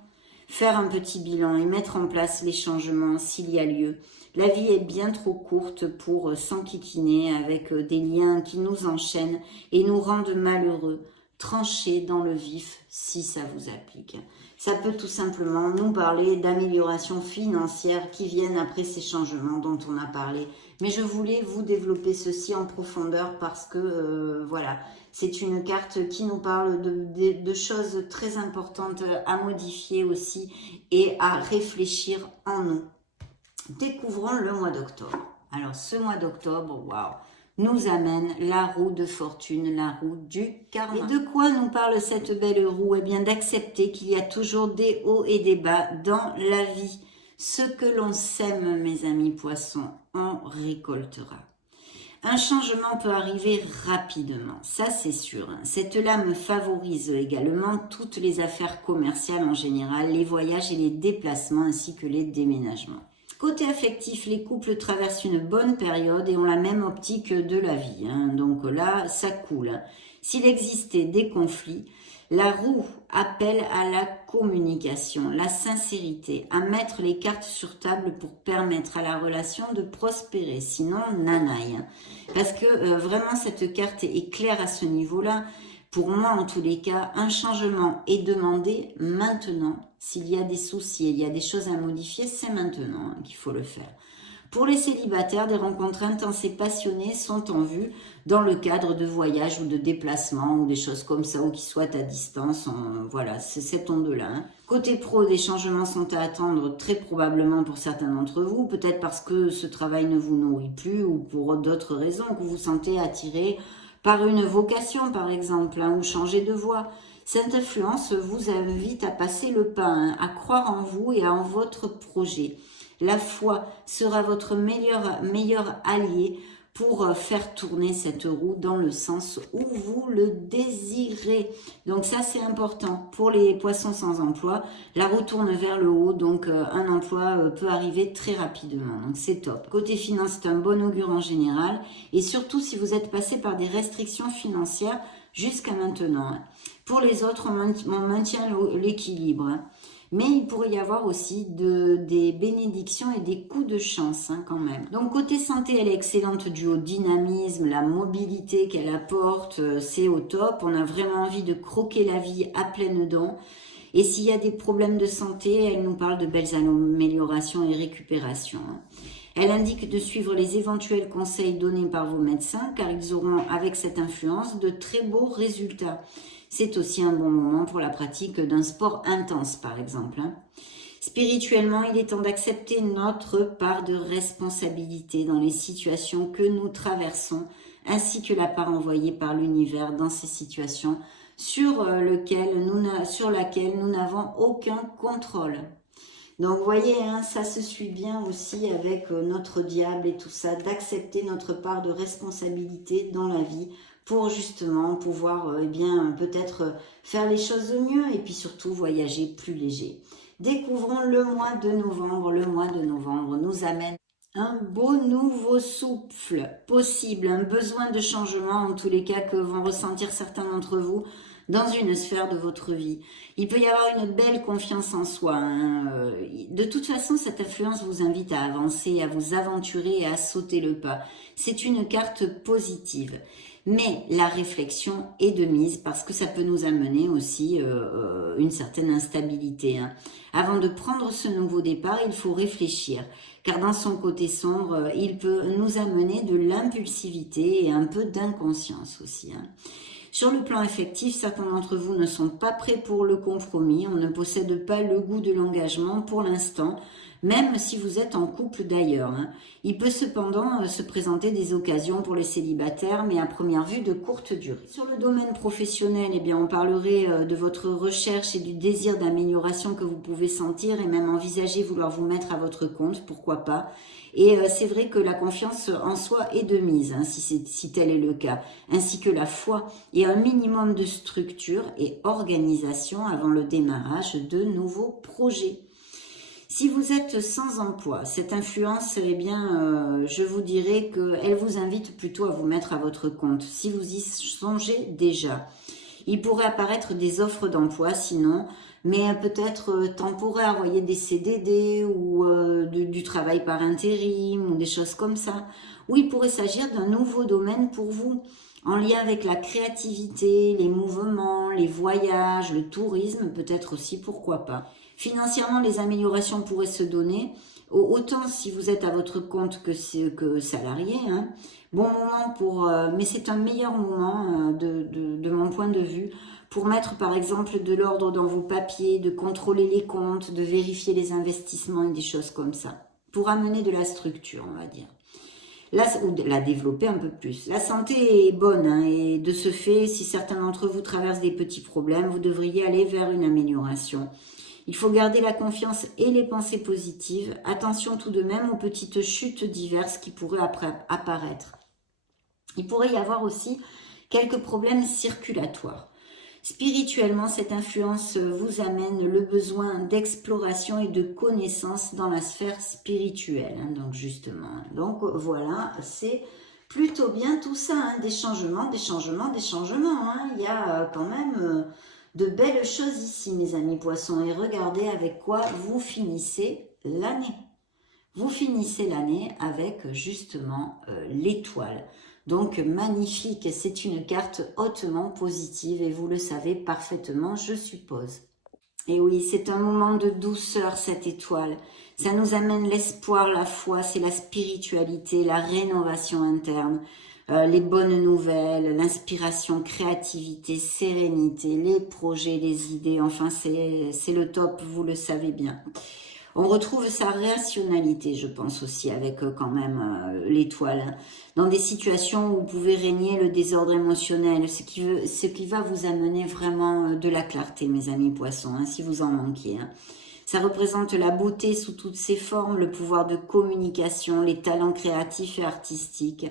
Faire un petit bilan et mettre en place les changements s'il y a lieu. La vie est bien trop courte pour s'enquiquiner avec des liens qui nous enchaînent et nous rendent malheureux. Tranchez dans le vif si ça vous applique. Ça peut tout simplement nous parler d'améliorations financières qui viennent après ces changements dont on a parlé. Mais je voulais vous développer ceci en profondeur parce que voilà, c'est une carte qui nous parle de choses très importantes à modifier aussi et à réfléchir en nous. Découvrons le mois d'octobre. Alors ce mois d'octobre, waouh, nous amène la roue de fortune, la roue du karma. Et de quoi nous parle cette belle roue? Eh bien d'accepter qu'il y a toujours des hauts et des bas dans la vie. Ce que l'on sème, mes amis poissons, on récoltera. Un changement peut arriver rapidement, ça c'est sûr. Cette lame favorise également toutes les affaires commerciales en général, les voyages et les déplacements ainsi que les déménagements. Côté affectif, les couples traversent une bonne période et ont la même optique de la vie, hein. Donc là, ça coule. S'il existait des conflits, la roue appelle à la communication, la sincérité, à mettre les cartes sur table pour permettre à la relation de prospérer. Sinon, nanaï. Parce que vraiment, cette carte est claire à ce niveau-là. Pour moi, en tous les cas, un changement est demandé maintenant. S'il y a des soucis, il y a des choses à modifier, c'est maintenant qu'il faut le faire. Pour les célibataires, des rencontres intenses et passionnées sont en vue dans le cadre de voyages ou de déplacements ou des choses comme ça ou qui soient à distance. Voilà, c'est cette onde-là, hein. Côté pro, des changements sont à attendre très probablement pour certains d'entre vous, peut-être parce que ce travail ne vous nourrit plus ou pour d'autres raisons, que vous vous sentez attiré par une vocation par exemple, hein, ou changer de voie. Cette influence vous invite à passer le pas, hein, à croire en vous et en votre projet. La foi sera votre meilleur allié pour faire tourner cette roue dans le sens où vous le désirez. Donc ça c'est important. Pour les poissons sans emploi, la roue tourne vers le haut, donc un emploi peut arriver très rapidement. Donc c'est top. Côté finance, c'est un bon augure en général. Et surtout si vous êtes passé par des restrictions financières jusqu'à maintenant, hein. Pour les autres, on maintient l'équilibre, hein. Mais il pourrait y avoir aussi des bénédictions et des coups de chance, hein, quand même. Donc côté santé, elle est excellente dû au dynamisme, la mobilité qu'elle apporte, c'est au top. On a vraiment envie de croquer la vie à pleines dents. Et s'il y a des problèmes de santé, elle nous parle de belles améliorations et récupérations, hein. Elle indique de suivre les éventuels conseils donnés par vos médecins car ils auront avec cette influence de très beaux résultats. C'est aussi un bon moment pour la pratique d'un sport intense par exemple, hein. Spirituellement, il est temps d'accepter notre part de responsabilité dans les situations que nous traversons ainsi que la part envoyée par l'univers dans ces situations sur laquelle nous n'avons aucun contrôle. Donc vous voyez, hein, ça se suit bien aussi avec notre diable et tout ça, d'accepter notre part de responsabilité dans la vie pour justement pouvoir eh bien peut-être faire les choses mieux et puis surtout voyager plus léger. Découvrons le mois de novembre. Le mois de novembre nous amène Un beau nouveau souffle possible, un besoin de changement en tous les cas que vont ressentir certains d'entre vous dans une sphère de votre vie. Il peut y avoir une belle confiance en soi, hein. De toute façon, cette influence vous invite à avancer, à vous aventurer et à sauter le pas. C'est une carte positive. Mais la réflexion est de mise parce que ça peut nous amener aussi une certaine instabilité, hein. Avant de prendre ce nouveau départ, il faut réfléchir, car dans son côté sombre, il peut nous amener de l'impulsivité et un peu d'inconscience aussi, hein. Sur le plan affectif, certains d'entre vous ne sont pas prêts pour le compromis, on ne possède pas le goût de l'engagement pour l'instant, même si vous êtes en couple d'ailleurs, hein. Il peut cependant se présenter des occasions pour les célibataires, mais à première vue de courte durée. Sur le domaine professionnel, eh bien, on parlerait de votre recherche et du désir d'amélioration que vous pouvez sentir et même envisager vouloir vous mettre à votre compte, pourquoi pas. Et c'est vrai que la confiance en soi est de mise, hein, si tel est le cas, ainsi que la foi et un minimum de structure et organisation avant le démarrage de nouveaux projets. Si vous êtes sans emploi, cette influence, eh bien, je vous dirais qu'elle vous invite plutôt à vous mettre à votre compte, si vous y songez déjà. Il pourrait apparaître des offres d'emploi sinon, mais peut-être temporaire, vous voyez, des CDD ou du travail par intérim ou des choses comme ça. Ou il pourrait s'agir d'un nouveau domaine pour vous, en lien avec la créativité, les mouvements, les voyages, le tourisme, peut-être aussi, pourquoi pas. Financièrement, les améliorations pourraient se donner, autant si vous êtes à votre compte que salarié, hein. Bon moment pour, mais c'est un meilleur moment de mon point de vue pour mettre par exemple de l'ordre dans vos papiers, de contrôler les comptes, de vérifier les investissements et des choses comme ça, pour amener de la structure, on va dire. Là, ou de la développer un peu plus. La santé est bonne, hein, et de ce fait, si certains d'entre vous traversent des petits problèmes, vous devriez aller vers une amélioration. Il faut garder la confiance et les pensées positives. Attention tout de même aux petites chutes diverses qui pourraient apparaître. Il pourrait y avoir aussi quelques problèmes circulatoires. Spirituellement, cette influence vous amène le besoin d'exploration et de connaissance dans la sphère spirituelle, hein, donc justement. Donc voilà, c'est plutôt bien tout ça, hein, des changements, hein. Il y a quand même de belles choses ici, mes amis poissons. Et regardez avec quoi vous finissez l'année. Vous finissez l'année avec justement l'étoile. Donc magnifique, c'est une carte hautement positive et vous le savez parfaitement, je suppose. Et oui, c'est un moment de douceur cette étoile. Ça nous amène l'espoir, la foi, c'est la spiritualité, la rénovation interne, les bonnes nouvelles, l'inspiration, créativité, sérénité, les projets, les idées, enfin c'est le top, vous le savez bien. On retrouve sa rationalité, je pense aussi, avec quand même l'étoile, hein. Dans des situations où vous pouvez régner le désordre émotionnel, ce qui va vous amener vraiment de la clarté, mes amis poissons, hein, si vous en manquez, hein. Ça représente la beauté sous toutes ses formes, le pouvoir de communication, les talents créatifs et artistiques.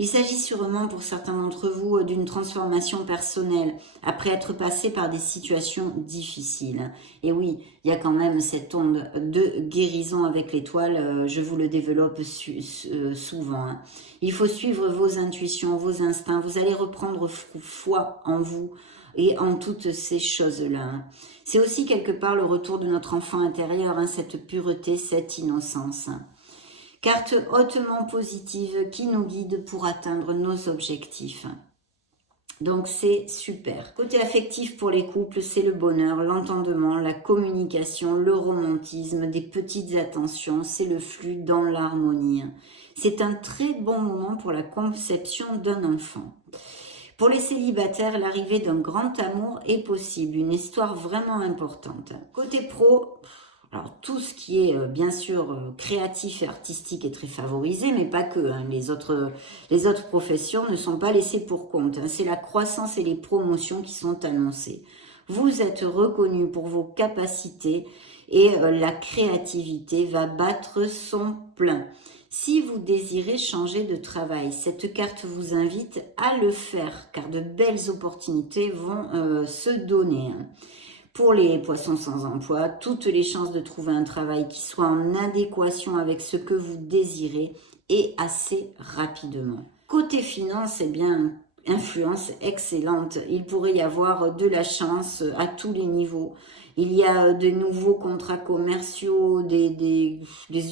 Il s'agit sûrement pour certains d'entre vous d'une transformation personnelle après être passé par des situations difficiles. Et oui, il y a quand même cette onde de guérison avec l'étoile, je vous le développe souvent, hein. Il faut suivre vos intuitions, vos instincts, vous allez reprendre foi en vous et en toutes ces choses-là, hein. C'est aussi quelque part le retour de notre enfant intérieur, hein, cette pureté, cette innocence, hein. Carte hautement positive qui nous guide pour atteindre nos objectifs. Donc c'est super. Côté affectif pour les couples, c'est le bonheur, l'entendement, la communication, le romantisme, des petites attentions, c'est le flux dans l'harmonie. C'est un très bon moment pour la conception d'un enfant. Pour les célibataires, l'arrivée d'un grand amour est possible, une histoire vraiment importante. Côté pro, alors tout ce qui est bien sûr créatif et artistique est très favorisé, mais pas que, hein. Les autres professions ne sont pas laissées pour compte, hein. C'est la croissance et les promotions qui sont annoncées. Vous êtes reconnu pour vos capacités et la créativité va battre son plein. Si vous désirez changer de travail, cette carte vous invite à le faire, car de belles opportunités vont se donner, hein. Pour les poissons sans emploi, toutes les chances de trouver un travail qui soit en adéquation avec ce que vous désirez et assez rapidement. Côté finance, eh bien, influence excellente. Il pourrait y avoir de la chance à tous les niveaux. Il y a de nouveaux contrats commerciaux, des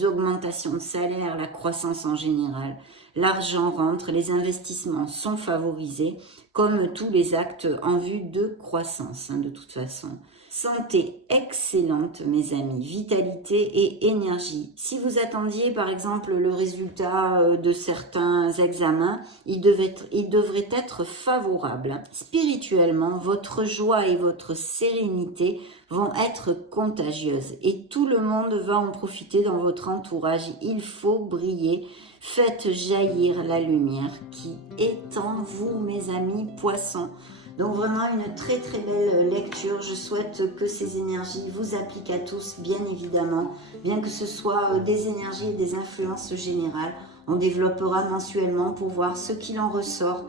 augmentations de salaire, la croissance en général. L'argent rentre, les investissements sont favorisés, comme tous les actes en vue de croissance, de toute façon. Santé excellente, mes amis, vitalité et énergie. Si vous attendiez par exemple le résultat de certains examens, il devrait être favorable. Spirituellement, votre joie et votre sérénité vont être contagieuses et tout le monde va en profiter dans votre entourage. Il faut briller. Faites jaillir la lumière qui est en vous, mes amis poissons. Donc vraiment une très très belle lecture. Je souhaite que ces énergies vous appliquent à tous, bien évidemment. Bien que ce soit des énergies et des influences générales. On développera mensuellement pour voir ce qu'il en ressort.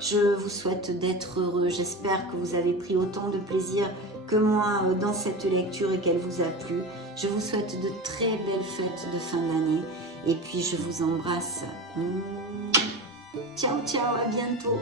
Je vous souhaite d'être heureux. J'espère que vous avez pris autant de plaisir que moi dans cette lecture et qu'elle vous a plu. Je vous souhaite de très belles fêtes de fin d'année. Et puis je vous embrasse. Ciao, ciao, à bientôt.